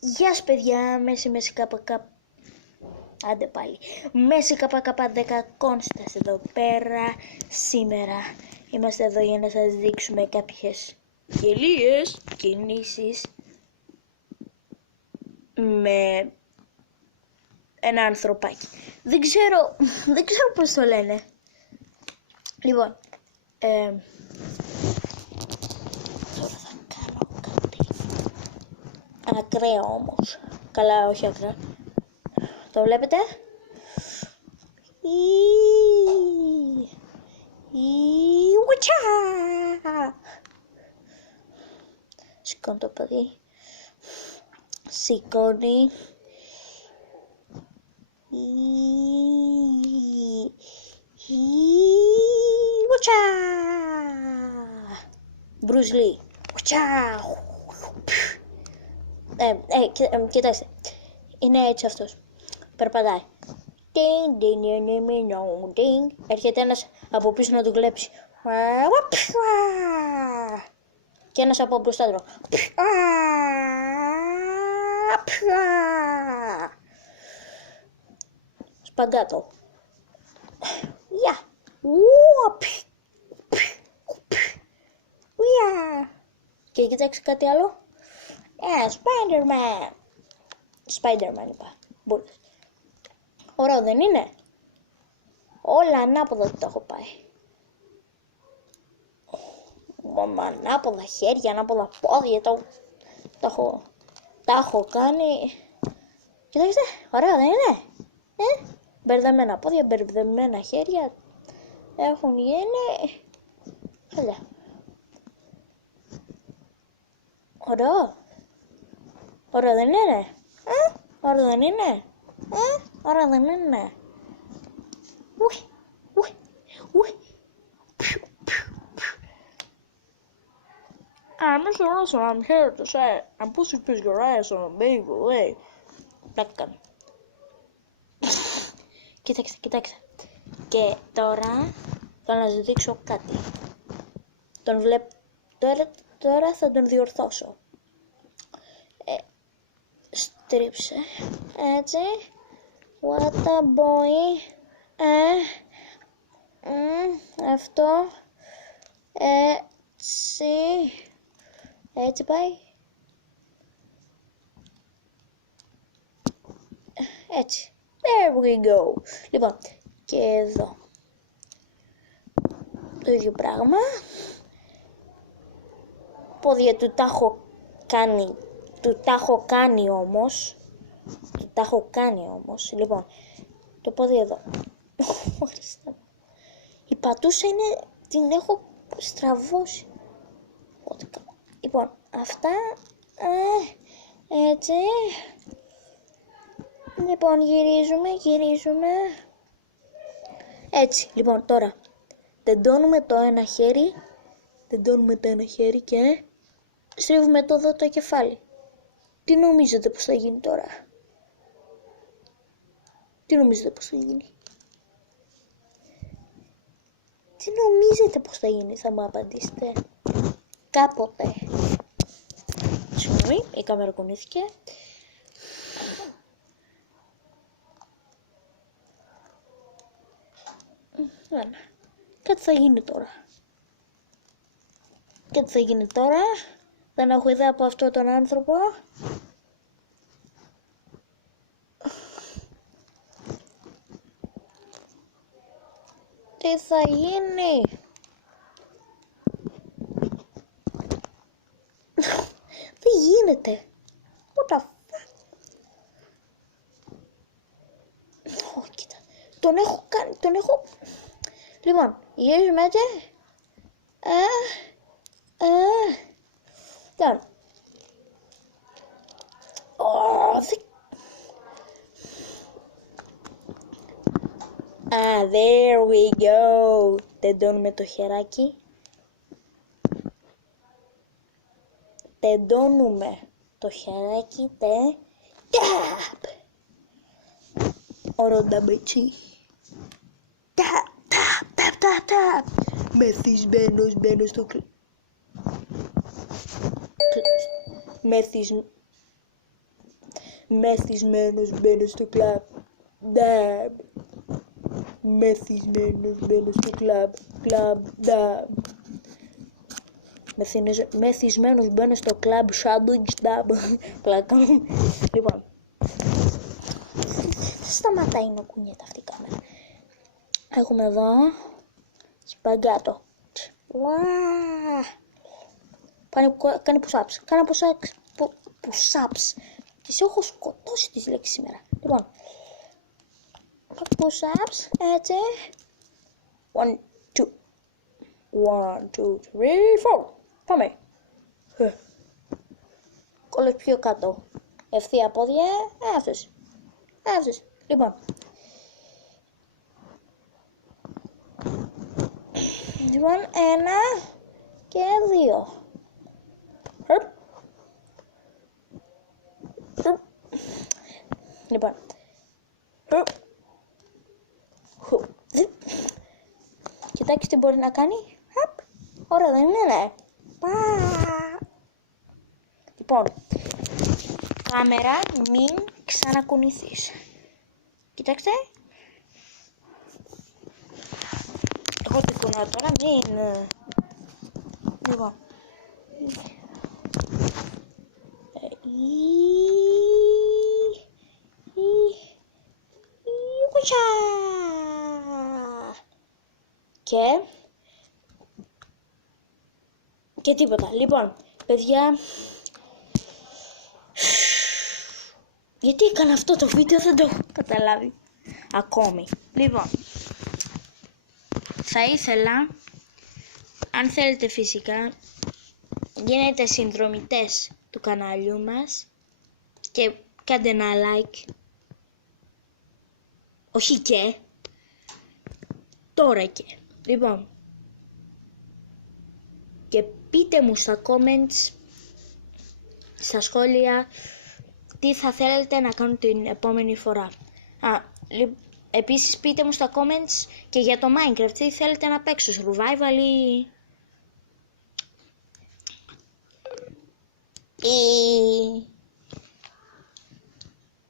Γεια σας παιδιά, Μέση ΚΚ. Άντε πάλι. Μέση ΚΚ10 Κόνστας εδώ πέρα. Σήμερα είμαστε εδώ για να σας δείξουμε κάποιες γελίες κινήσεις με ένα ανθρωπάκι. Δεν ξέρω πώς το λένε. Λοιπόν, τώρα θα κάνω κάτι ακραίο όμως. Καλά, όχι ακραίο. Το βλέπετε? Ουτσά! Σηκώνει το παιδί. Σηκώνει. Ουτσά! Μπρουζ Λι. Ουτσά! Κοιτάξτε. Είναι έτσι αυτός. Περπατάει. Έρχεται ένας από πίσω να του κλέψει. Και ένας από μπροστά του. Σπαγκάτο. Γεια. Και κοιτάξτε κάτι άλλο. Spider-Man. Spider-Man είπα. Μπορείς. Ωραίο δεν είναι? Όλα ανάποδα τα έχω πάει. Ανάποδα χέρια, ανάποδα πόδια, τα έχω κάνει. Κοιτάξτε, ωραίο δεν είναι? Μπερδεμένα πόδια, μπερδεμένα χέρια έχουν γίνει. Χαλιά. Ωραίο. Ωραίο δεν είναι? Ωραίο δεν είναι? Ωραία δεν είναι? I'm sure also I'm here to say I'm pushing push your ass on a baby way. Πλάκα. Κοίταξε. Και τώρα θα να σας δείξω κάτι. Τον βλέπω. Τώρα θα τον διορθώσω. Στρίψε. Έτσι. What a boy. Αυτό. Έτσι πάει. Έτσι. There we go. Λοιπόν, και εδώ. Το ίδιο πράγμα. Πόδια του τα έχω κάνει. Του τα έχω κάνει όμως. Λοιπόν, το πόδι εδώ. Η πατούσα είναι, την έχω στραβώσει. Λοιπόν, αυτά. Έτσι. Λοιπόν, γυρίζουμε. Έτσι, λοιπόν, τώρα. Τεντώνουμε το ένα χέρι και στρίβουμε το εδώ το κεφάλι. Τι νομίζετε πως θα γίνει τώρα? Τι νομίζετε πως θα γίνει, θα μου απαντήσετε κάποτε. Συγγνώμη, η κάμερα κουνήθηκε. Κάτι θα γίνει τώρα. Δεν έχω ιδέα από αυτόν τον άνθρωπο. Τι θα γίνει? Δεν γίνεται. What the fuck? Κοίτα. Τον έχω. Λοιπόν, γυρίζουμε έτσι. Τώρα. There we go. Τεντώνουμε το χεράκι. Ταπ. Ορονταμπετσι. Ταπ. Μεθυσμένος μπαίνω στο Μεθυσμένος μπαίνω στο κλαμπ. Νταμπ. Μεθυσμένος μπαίνω στο κλαμπ. Κλαμπ. Νταμπ. Μεθυσμένος μπαίνω στο κλαμπ. Σάντουιτς. Νταμπ. Πλάκα. Λοιπόν. Σταματάει να κουνιέται αυτή η κάμερα. Έχουμε εδώ σπαγκάτο. Κάνει push-ups. Κάνει push-ups. Τις έχω σκοτώσει τις λέξεις σήμερα. Λοιπόν, push-ups, έτσι. 1, 2. 1, 2, 3, 4. Πάμε. Κόλλες πιο κάτω. Ευθεία πόδια. Αυτός. Λοιπόν. Λοιπόν, 1 και 2. Λοιπόν. Κοιτάξτε τι μπορεί να κάνει. Ωραία δεν είναι, ναι. Λοιπόν. Κάμερα, μην ξανακουνηθείς. Κοιτάξτε. Εγώ τι κουνάω τώρα, μην... Λοιπόν. Και τίποτα. Λοιπόν, παιδιά, γιατί έκανα αυτό το βίντεο δεν το έχω καταλάβει ακόμη. Λοιπόν, θα ήθελα, αν θέλετε φυσικά, γίνετε συνδρομητές του καναλιού μας και κάντε ένα like. Όχι και, τώρα και. Λοιπόν, και πείτε μου στα comments, στα σχόλια, τι θα θέλετε να κάνω την επόμενη φορά. Επίσης πείτε μου στα comments και για το Minecraft, τι θέλετε να παίξω, survival ή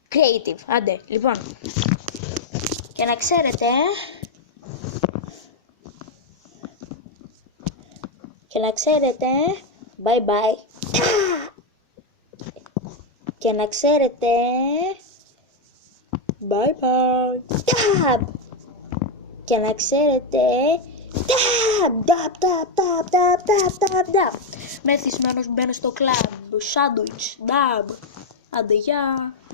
creative. Άντε, λοιπόν. Και να ξέρετε, bye bye. Και να ξέρετε, bye bye. Και να ξέρετε, dab. Μεθυσμένος μπαίνω στο κλαμπ. Σάντουιτς. Άντε, γεια.